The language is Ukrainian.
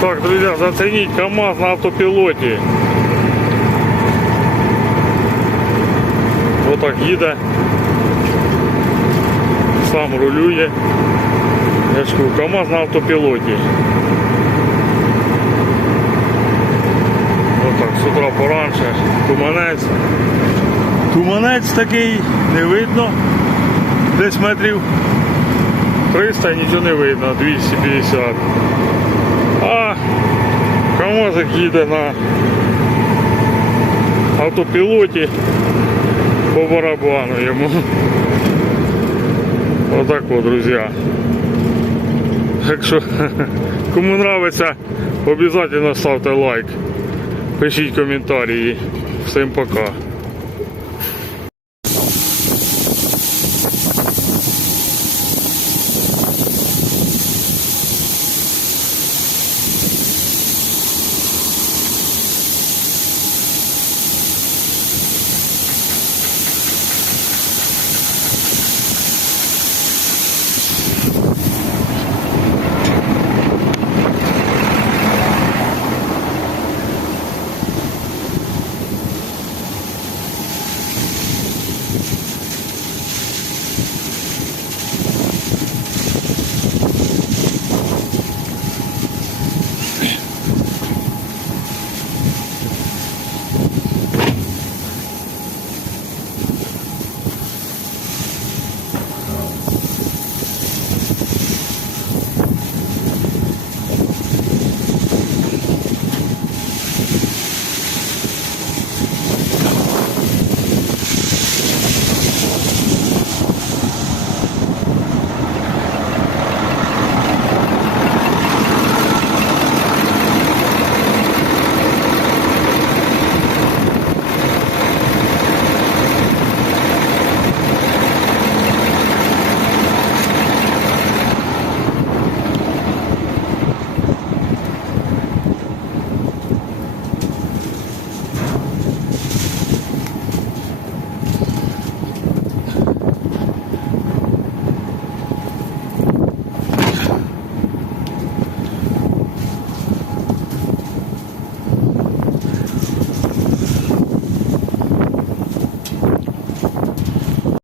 Так, друзья, заценить КАМАЗ на автопілоті. Отак їде. Сам рулює. Я ж кажу, КАМАЗ на автопілоті. Отак, з утра поранше. Туманець. Туманець такий, не видно. Десь метрів 300 нічого не видно, 250. А КАМАЗик їде на автопілоті по барабану йому. Отак от, друзі. Якщо кому нравиться, обов'язково ставте лайк. Пишіть коментарі. Всім пока.